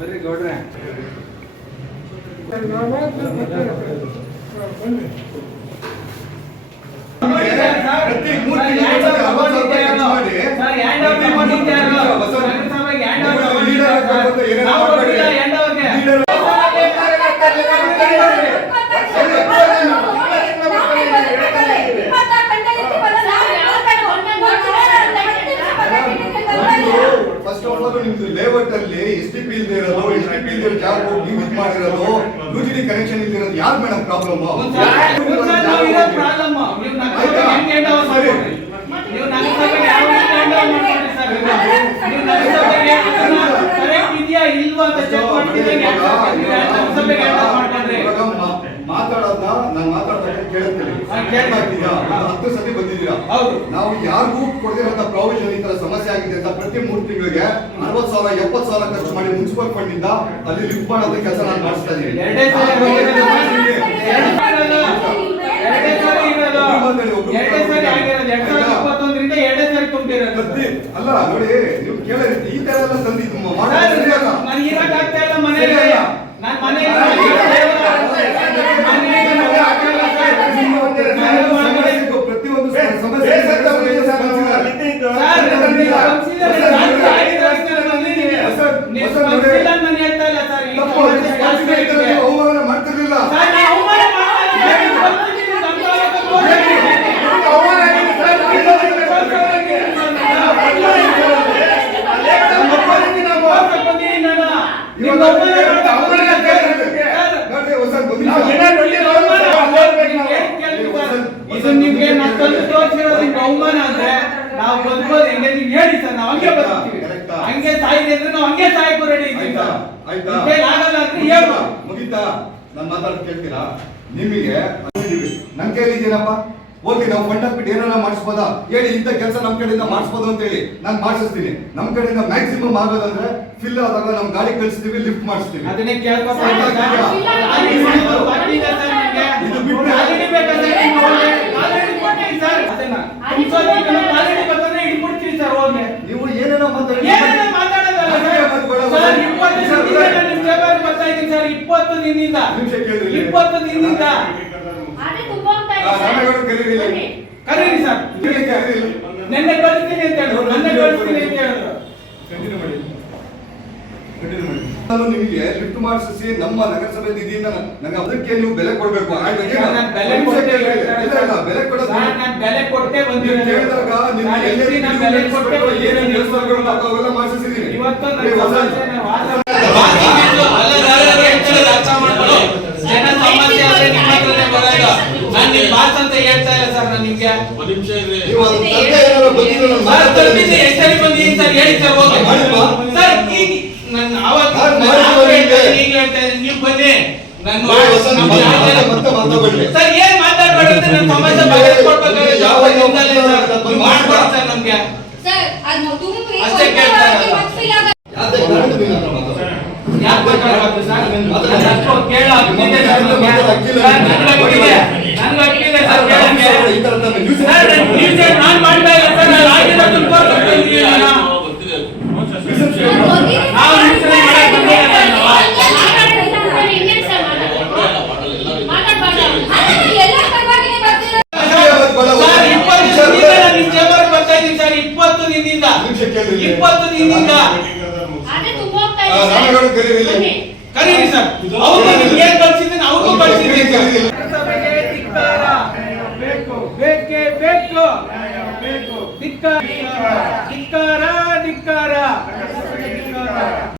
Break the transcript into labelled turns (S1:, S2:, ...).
S1: ಬರ್ರಿ ಗೌಡ್ರೆ
S2: first of all ನಿಮ್ದು ಲೇಔಟ್ ಅಲ್ಲಿ ಎಸ್ ಟಿ ಪಿ ಇಲ್ದೇ ಇರೋದು ಎಸ್ ಟಿ ಪಿ ಇಲ್ದೇ ಜಾಬ್ ಹೋಗಿ ಇದು ಮಾಡಿರೋದು ಯು ಜಿ ಡಿ ಕನೆಕ್ಷನ್ ಇಲ್ದಿರೋದು ಯಾರು ಮೇಡಮ್ ಪ್ರಾಬ್ಲಮ್ ಮಾತಾಡೋದನ್ನ ನಾನು ಕೇಳುತ್ತೇನೆ
S1: ಕೇಳಿ.
S2: ಹತ್ತು ಸತಿ ಬಂದಿದ್ದೀರಾ?
S1: ಹೌದು.
S2: ನಾವು ಯಾರಿಗೂ ಕೊಡದಿರೋಂಥ ಪ್ರಾವಿಷನ್ ಈ ತರ ಸಮಸ್ಯೆ ಆಗಿದೆ ಅಂತ ಪ್ರತಿ ಮೂರು ತಿಂಗಳಿಗೆ ಅರವತ್ ಸಾವಿರ ಎಪ್ಪತ್ ಸಾವಿರ ಖರ್ಚು ಮಾಡಿ ಮುನ್ಸಿಪಲ್ ಫಂಡ್ ಇಂದ ಅಲ್ಲಿ ಲಿಫ್ಟ್ ಮಾಡೋದಕ್ಕೆ ಕೆಲಸ ನಾನು ಮಾಡಿಸ್ತಾ ಇದ್ದೀನಿ. ಅಲ್ಲ ನೋಡಿ ನೀವು ಕೇಳಿದ್ರೆ ಈ ತರ ಎಲ್ಲ ತಂದಿದ್ದು ಮಾಡೋದು
S1: ಸರ್,
S2: ಸರಿ ಅಲ್ಲ.
S1: ನಾನು ಇರಕ್ ಆಗ್ತಾ ಇಲ್ಲ ಮನೇಲಿ.
S2: ಸರಿ ಅಲ್ಲ.
S1: ನಾನು ಮನೇಲಿ ಇರಕ್ ಆಗ್ತಾ ಇಲ್ಲ. ಮನೇಲಿ ಇರಕ್ ಆಗ್ತಾ ಇಲ್ಲ ಸರ್. ನಾನು ಒಳಗಡೆ
S2: ಪ್ರತಿಯೊಂದು ಸಮಸ್ಯೆ
S1: ಸರ್, ನೀವು ಕನ್ಸಿಡರ್ ಜಾಸ್ತಿ ಆಗಿದೆ ಅಂತ ನಾನು ಬಂದಿದ್ದೀನಿ. ನೀವು ಕನ್ಸಿಡರ್ ನಾನು ಹೇಳ್ತಾ ಇಲ್ಲ ಸರ್. ಈ ಸಮಸ್ಯೆ ಜಾಸ್ತಿ ಆಗಿದೆ.
S2: ಅವಮಾನ ಮಾಡ್ತಿರ್ಲಿಲ್ಲ
S1: ಸರ್, ನಾನು ಅವಮಾನ ಮಾಡ್ತಾ ಇಲ್ಲ. ನೀವು ಬಂದಿದ್ದೀನಿ, ನಮ್ಮ ತಾಲೂಕು ಹೋಗ್ತೀನಿ.
S2: ಅವಮಾನ ಆಗಿದೆ ಸರ್. ನಮ್ಮ ಅಪ್ಪನಿಗೆ ನಾವು
S1: ಬಂದಿದ್ದೀನಿ ನಾನು. ನೀವು
S2: ಇವಾಗ
S1: ಅವಮಾನ ಮಾಡ್ತಾ
S2: ಅವಮಾನ
S1: ಇಲ್ಲ
S2: ಆಗ್ತಾ
S1: ಸರ್.
S2: ಇದೆ.
S1: ಸರ್,
S2: ನೋಡ್ರಿ, ಒಂದ್ ಸ್ವಲ್ಪ ಬಂದಿಲ್ಲ.
S1: ನಾವು ಏನಾದ್ರು ಒಳ್ಳೆ ಅವಮಾನ ಮಾಡ್ಬೇಕು ನಾವು. ಏನ್ ಕೇಳ್ತೀವಿ ಸರ್? ಇದು ನಿಮ್ಗೆ ನಾವು ತಂದು ತೋರಿಸಿರೋದು ನಿಮ್ಗೆ ಅವಮಾನ ಅಂದ್ರೆ ನಾವು ಬದುಕೋದು ಹೆಂಗೆ ನೀವು ಹೇಳಿ ಸರ್ ನಾವು ಹಂಗೆ
S2: ಬರ್ತೀವಿ?
S1: ಹಂಗೆ ಸಾಯಿದೆ ಅಂದ್ರೆ ನಾವು ಹಂಗೆ ಸಾಯಕ್ಕೂ ರೆಡಿ ಇದ್ದೀವಿ
S2: ಆಯ್ತಾ? ಆಯ್ತಾ?
S1: ನಿಮ್ ಆಗಲ್ಲ ಅಂದ್ರೆ ಹೇಳು
S2: ಮುಗೀತಾ ನಾನು ಮಾತಾಡೋದು ಕೇಳ್ತೀರಾ ನಿಮಗೆ. ನನ್ ಕೈಲಿ ಇದೇನಪ್ಪ ಹೋಗಿ ನಾವು ಫಂಡ್ ಹಾಕ್ಬಿಟ್ಟು ಏನಾರ ಮಾಡಿಸ್ಬೋದಾ ಹೇಳಿ ಇಂಥ ಕೆಲಸ ನಮ್ಮ ಕಡೆಯಿಂದ ಮಾಡಿಸ್ಬೋದು ಅಂತ ಹೇಳಿ ನಾನು ಮಾಡಿಸ್ತೀನಿ ನಮ್ಮ ಕಡೆಯಿಂದ ಮ್ಯಾಕ್ಸಿಮಮ್ ಆಗೋದಂದ್ರೆ ಫಿಲ್ ಆದಾಗ ನಮ್ಮ ಗಾಡಿ ಕಳಿಸ್ತೀವಿ ಲಿಫ್ಟ್ ಮಾಡಿಸ್ತೀವಿ
S1: ಅದನ್ನೇ ಕೇಳ್ಕೊತಾ ಇದ್ದೀನಿ ಸರ್.
S2: ಇಲ್ಲ.
S1: ಅಲ್ಲಿ ಇರೋದು ಬಾಕಿ ಇದೆ ಸರ್ ನಿಮ್ಗೆ.
S2: ಇದು ಬಿಟ್ರೆ-
S1: ಕಾಲಿಡಿ ಬೇಕಾದ್ರೆ ನೀವು ಹೋಗಿ. ಕಾಲಿಡಿ ಕೊಡ್ತೀನಿ ಸರ್. ಅದನ್ನ. ತುಂಬ್ಸೋದಕ್ಕೆ ನಾವು ಕಾಲಿಡಿ ಬೇಕಾದ್ರೆ ಹಿಡ್ಬಿಡ್ತೀವಿ ಸರ್ ಹೋಗಿ.
S2: ನೀವು ಏನೇನೋ ಮಾತಾಡಿ
S1: ಏನೇನೋ ಮಾತಾಡೋದಲ್ಲ ಸರ್. ಸರ್, ಇಪ್ಪತ್ತು ದಿನದಿಂದ ನಾನು ಸೇವೆಗೆ ಬರ್ತಾ ಇದ್ದೀನಿ ಸರ್, ಇಪ್ಪತ್ತು
S2: ನಿನ್ನಿಂದ.
S1: ಇಪ್ಪತ್ತು
S2: ನಿನ್ನಿಂದ. ಕರೀರಿ
S1: ಸರ್. ನಿನ್ನೆ ಕಳಿಸ್ತೀನಿ ಅಂತ ಹೇಳಿದ್ರು. ನನ್ನ ಕಳಿಸ್ತೀನಿ ಅಂತ ಹೇಳಿದ್ರು.
S2: ನಾನು ನಿಮಗೆ ಲಿಫ್ಟ್ ಮಾಡಿಸಿ ನಮ್ಮ ನಗರಸಭೆ ನಿಧಿಯಿಂದ ನನಗೆ ಅದಕ್ಕೆ ನೀವು ಬೆಲೆ ಕೊಡಬೇಕು.
S1: ನಾನು ಬೆಲೆ ಕೊಟ್ಟೆ.
S2: ಕೇಳಿದಾಗ ನಿಮ್ಗೆ
S1: ನಾನು
S2: ಎಲ್ಲೆಲ್ಲಿ
S1: ಎಲ್ಲಿ ನಾನು
S2: ನೀವು
S1: ಬೆಲೆ ಕೊಟ್ಟೆ
S2: ನಿಲ್ಲಿಸ್ಬೇಕು, ಏನೇನು
S1: ಬಂದಿರೋದು.
S2: ನಿಲ್ಲಿಸ್ಬೇಕು ಅಂತ ಅವೆಲ್ಲ ಮಾಡಿಸಿದ್ದೀನಿ.
S1: ನನ್ನ ನಾನು ವಾದ ಜನ ಸಮಸ್ಯೆ ಆದ್ರೆ ನಿಮ್ಮ ಹತ್ರನೇ ಬರೋದು. ನಾನು ನಿಮ್ ಮಾತು ಅಂತ ಹೇಳ್ತಾ ಇಲ್ಲ ಸರ್ ನಾನು ನಿಮ್ಗೆ. ಸರ್. ತಂದಿದ್ದೆ ಎಷ್ಟು ಸರಿ ಬಂದಿದ್ದೀನಿ ಸರ್ ಹೇಳಿ ಸರ್ ಹೋಗಿ. ಸರ್ ಈಗ ನನ್ನ ಅವತ್ತು? ಈಗ ಹೇಳ್ತಾ ಇದ್ದೀನಿ, ನೀವು ಬನ್ನಿ. ನಾನು
S2: ನೋಡಿ, ಹೊಸ
S1: ನಮ್ಮ
S2: ಮತ್ತೆ
S1: ಯಾರ್ಯಾರು-
S2: ಮತ್ತೆ ಮಾತಾಡ್ಬೇಡಿ.
S1: ಸರ್ ಏನ್ ಮಾತಾಡ್ಬೇಡಿ ನನ್ನ ಸಮಸ್ಯೆ ಬಗೆಹರಿಸ್ಕೊಡ್ಬೇಕಾದ್ರೆ
S2: ಯಾವ
S1: ಮಾಡ್ಕೊಡಿ ಸರ್ ನಮ್ಗೆ.
S3: ಸರ್
S1: ಅಷ್ಟೇ. ಯಾಕೆ ಮಾತಾಡ್ಬಾರ್ದು ಸರ್? ಇಪ್ಪತ್ತು ದಿನದಿಂದ
S2: ಕರೀರಿ
S1: ಸರ್. ಅವ್ರು ಏನ್ ಕಳ್ಸಿದ್ದೀನಿ ಬೇಕೇ ಬೇಕು ಬೇಕು. ಧಿಕ್ಕಾರ.